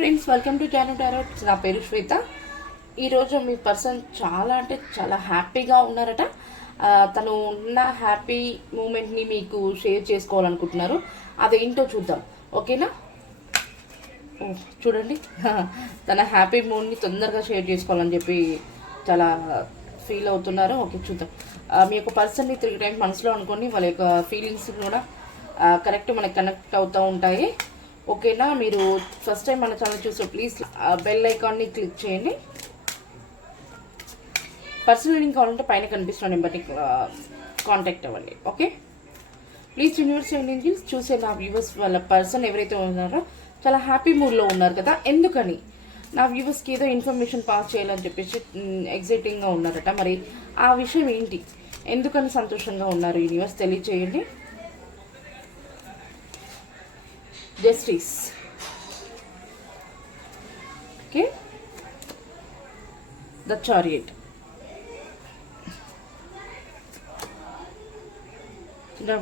Friends, welcome to Jaanu tarot. నా పేరు శ్వేత. ఈరోజు మీ పర్సన్ చాలా అంటే చాలా హ్యాపీగా ఉన్నారట. తను ఉన్న హ్యాపీ మూమెంట్ని మీకు షేర్ చేసుకోవాలనుకుంటున్నారు. అదేంటో చూద్దాం, ఓకేనా? చూడండి, తన హ్యాపీ మూడ్ని తొందరగా షేర్ చేసుకోవాలని చెప్పి చాలా ఫీల్ అవుతున్నారు. ఓకే, చూద్దాం. మీ యొక్క పర్సన్ని 3 టైమ్స్ మనసులో అనుకోండి. వాళ్ళ యొక్క ఫీలింగ్స్ కూడా కరెక్ట్ మనకు కనెక్ట్ అవుతూ ఉంటాయి, ఓకేనా? మీరు ఫస్ట్ టైం మన ఛానల్ చూస్తే ప్లీజ్ బెల్ ఐకాన్ని క్లిక్ చేయండి. పర్సనల్ రీడింగ్ కావాలంటే పైన కనిపిస్తున్న నెంబర్ని కాంటాక్ట్ అవ్వండి, okay? Please universe and angels, చూసే నా వ్యూవర్స్ వాళ్ళ పర్సన్ ఎవరైతే ఉన్నారో చాలా హ్యాపీ మూడ్లో ఉన్నారు కదా. ఎందుకని నా వ్యూవర్స్కి ఏదో ఇన్ఫర్మేషన్ పాస్ చేయాలని చెప్పేసి ఎగ్జైటింగ్గా ఉన్నారట. మరి ఆ విషయం ఏంటి, ఎందుకని సంతోషంగా ఉన్నారు యూనివర్స్ తెలియచేయండి. Justice, okay. The chariot,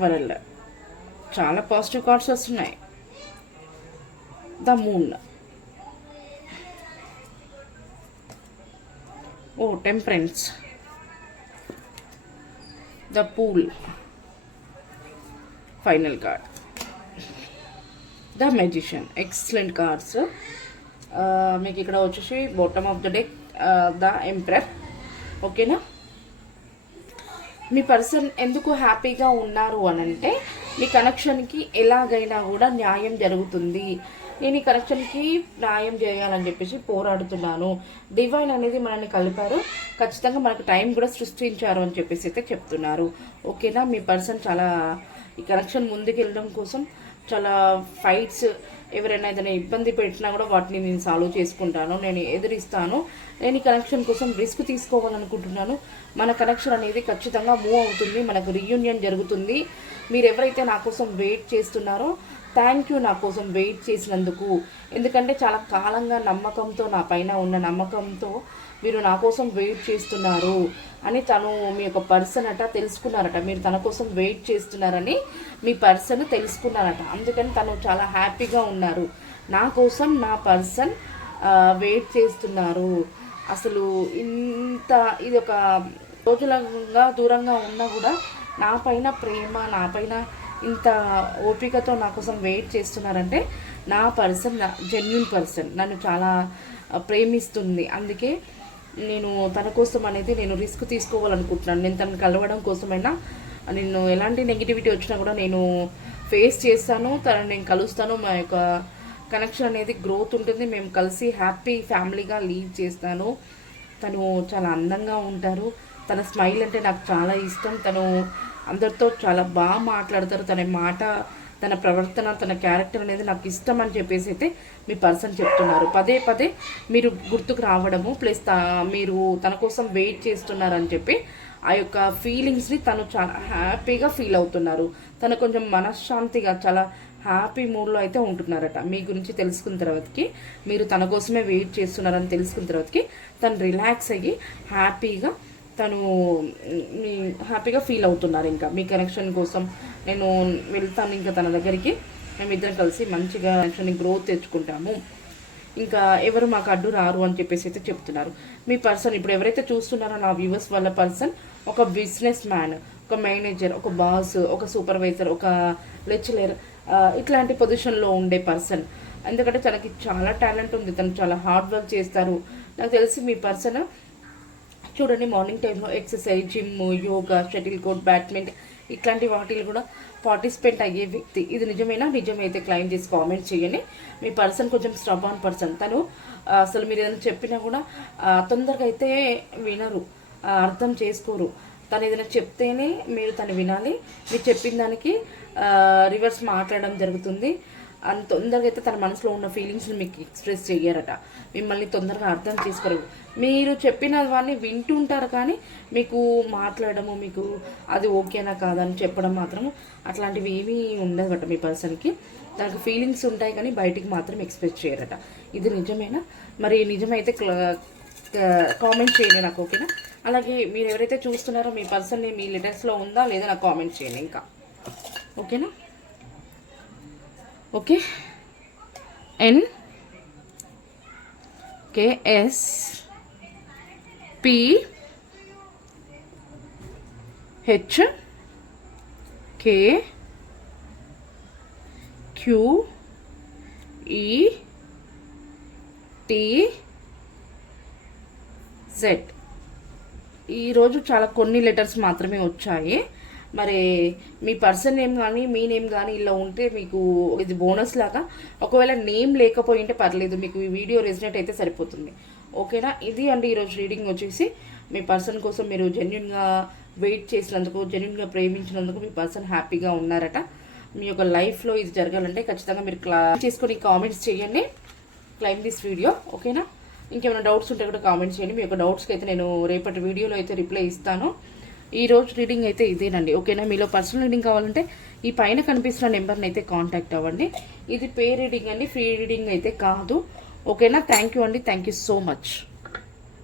world, చాలా పాజిటివ్ కార్డ్స్ వస్తున్నాయి. The moon, temperance, the pool, final card, the magician. Excellent cards. మీకు ఇక్కడ వచ్చేసి bottom of the deck the emperor, ఓకేనా? మీ పర్సన్ ఎందుకు హ్యాపీగా ఉన్నారు అని అంటే, మీ కనెక్షన్కి ఎలాగైనా కూడా న్యాయం జరుగుతుంది. నేను ఈ కనెక్షన్కి న్యాయం చేయాలని చెప్పేసి పోరాడుతున్నాను. డివైన్ అనేది మనల్ని కలిపారు, ఖచ్చితంగా మనకు టైం కూడా సృష్టించారు అని చెప్పేసి అయితే చెప్తున్నారు, ఓకేనా? మీ పర్సన్ చాలా ఈ కనెక్షన్ ముందుకు వెళ్ళడం కోసం చాలా ఫైట్స్, ఎవరైనా ఏదైనా ఇబ్బంది పెట్టినా కూడా వాటిని నేను సాల్వ్ చేసుకుంటాను, నేను ఎదురిస్తాను. నేను ఈ కనెక్షన్ కోసం రిస్క్ తీసుకోవాలనుకుంటున్నాను. మన కనెక్షన్ అనేది ఖచ్చితంగా మూవ్ అవుతుంది, మనకు రీయూనియన్ జరుగుతుంది. మీరు ఎవరైతే నా కోసం వెయిట్ చేస్తున్నారో థ్యాంక్ యూ, నా కోసం వెయిట్ చేసినందుకు. ఎందుకంటే చాలా కాలంగా నమ్మకంతో, నా పైన ఉన్న నమ్మకంతో మీరు నా కోసం వెయిట్ చేస్తున్నారు అని తను మీ యొక్క పర్సన్ అట తెలుసుకున్నారట. మీరు తన కోసం వెయిట్ చేస్తున్నారని మీ పర్సన్ తెలుసుకున్నారట. అందుకని తను చాలా హ్యాపీగా ఉన్నారు. నా కోసం నా పర్సన్ వెయిట్ చేస్తున్నారు. అసలు ఇంత ఇది ఒక రోజులంగా దూరంగా ఉన్నా కూడా నా పైన ప్రేమ, నా పైన ఇంత ఓపికతో నా కోసం వెయిట్ చేస్తున్నారంటే నా పర్సన్ జెన్యూన్ పర్సన్, నన్ను చాలా ప్రేమిస్తుంది. అందుకే నేను తన కోసం అనేది నేను రిస్క్ తీసుకోవాలనుకుంటున్నాను. నేను తనను కలవడం కోసమైనా, నేను ఎలాంటి నెగిటివిటీ వచ్చినా కూడా నేను ఫేస్ చేస్తాను, తనను నేను కలుస్తాను. మా యొక్క కనెక్షన్ అనేది గ్రోత్ ఉంటుంది, మేము కలిసి హ్యాపీ ఫ్యామిలీగా లీడ్ చేస్తాను. తను చాలా అందంగా ఉంటారు, తన స్మైల్ అంటే నాకు చాలా ఇష్టం. తను అందరితో చాలా బాగా మాట్లాడతారు. తన మాట, తన ప్రవర్తన, తన క్యారెక్టర్ అనేది నాకు ఇష్టం అని చెప్పేసి అయితే మీ పర్సన్ చెప్తున్నారు. పదే పదే మీరు గుర్తుకు రావడము ప్లస్ మీరు తన కోసం వెయిట్ చేస్తున్నారని చెప్పి ఆ యొక్క ఫీలింగ్స్ని తను చాలా హ్యాపీగా ఫీల్ అవుతున్నారు. తను కొంచెం మనశ్శాంతిగా చాలా హ్యాపీ మూడ్లో అయితే ఉంటున్నారట. మీ గురించి తెలుసుకున్న తర్వాతకి, మీరు తన కోసమే వెయిట్ చేస్తున్నారని తెలుసుకున్న తర్వాతకి తను రిలాక్స్ అయ్యి హ్యాపీగా హ్యాపీగా ఫీల్ అవుతున్నారు. ఇంకా మీ కనెక్షన్ కోసం నేను వెళ్తాను, ఇంకా తన దగ్గరికి మేమిద్దరం కలిసి మంచిగా కనెక్షన్ గ్రోత్ తెచ్చుకుంటాము, ఇంకా ఎవరు మాకు అడ్డు రారు అని చెప్పేసి అయితే చెప్తున్నారు. మీ పర్సన్ ఇప్పుడు ఎవరైతే చూస్తున్నారో నా వ్యూవర్స్ వాళ్ళ పర్సన్ ఒక బిజినెస్ మ్యాన్, ఒక మేనేజర్, ఒక బాస్, ఒక సూపర్వైజర్, ఒక లెక్చరర్, ఇట్లాంటి పొజిషన్లో ఉండే పర్సన్. ఎందుకంటే తనకి చాలా టాలెంట్ ఉంది, తను చాలా హార్డ్ వర్క్ చేస్తారు. నాకు తెలిసి మీ పర్సన్ చూడండి, మార్నింగ్ టైంలో exercise, gym, yoga, shuttle court, badminton ఇట్లాంటి వాటిలు కూడా పార్టిసిపేట్ అయ్యే వ్యక్తి. ఇది నిజమేనా? నిజమైతే క్లైమ్ చేసి కామెంట్ చేయండి. మీ పర్సన్ కొంచెం స్ట్రబాన్ పర్సన్. తను అసలు మీరు ఏదైనా చెప్పినా కూడా తొందరగా అయితే వినరు, అర్థం చేసుకోరు. తను ఏదైనా చెప్తేనే మీరు తను వినాలి. మీరు చెప్పిన దానికి రివర్స్ మాట్లాడడం జరుగుతుంది. అంత తొందరగా అయితే తన మనసులో ఉన్న ఫీలింగ్స్ని మీకు ఎక్స్ప్రెస్ చెయ్యారట. మిమ్మల్ని తొందరగా అర్థం చేసుకోరు. మీరు చెప్పిన వాడిని వింటుంటారు కానీ మీకు మాట్లాడము, మీకు అది ఓకేనా కాదని చెప్పడం మాత్రము అట్లాంటివి ఏమీ ఉండదట మీ పర్సన్కి. దానికి ఫీలింగ్స్ ఉంటాయి కానీ బయటికి మాత్రం ఎక్స్ప్రెస్ చేయరట. ఇది నిజమేనా? మరి నిజమైతే కామెంట్ చేయండి నాకు, ఓకేనా? అలాగే మీరు ఎవరైతే చూస్తున్నారో మీ పర్సన్ని మీ లెటర్స్లో ఉందా లేదా నాకు కామెంట్ చేయండి ఇంకా, ఓకేనా? Okay, N okay, S P H K Q ఈ టీ జెడ్. ఈరోజు చాలా కొన్ని లెటర్స్ మాత్రమే వచ్చాయి. మరి మీ పర్సన్ నేమ్ కానీ మీ నేమ్ కానీ ఇలా ఉంటే మీకు ఇది బోనస్ లాగా. ఒకవేళ నేమ్ లేకపోయి ఉంటే పర్లేదు, మీకు ఈ వీడియో రెసినేట్ అయితే సరిపోతుంది. ఓకేనా? ఇది అండి ఈరోజు రీడింగ్ వచ్చేసి. మీ పర్సన్ కోసం మీరు జెన్యున్గా వెయిట్ చేసినందుకు, జెన్యున్గా ప్రేమించినందుకు మీ పర్సన్ హ్యాపీగా ఉన్నారట. మీ యొక్క లైఫ్లో ఇది జరగాలంటే ఖచ్చితంగా మీరు చేసుకొని కామెంట్స్ చేయండి. Claim this video. ఓకేనా? ఇంకేమైనా డౌట్స్ ఉంటే కూడా కామెంట్స్ చేయండి. మీ యొక్క డౌట్స్కి అయితే నేను రేపటి వీడియోలో అయితే రిప్లై ఇస్తాను. ఈ రోజు రీడింగ్ అయితే ఇదేనండి. ఓకేనా? మీలో పర్సనల్ రీడింగ్ కావాలంటే ఈ పైన కనిపిస్తున్న నెంబర్ని అయితే కాంటాక్ట్ అవ్వండి. ఇది పే రీడింగ్ అండి, ఫ్రీ రీడింగ్ అయితే కాదు. ఓకేనా? థ్యాంక్ యూ అండి. Thank you so much.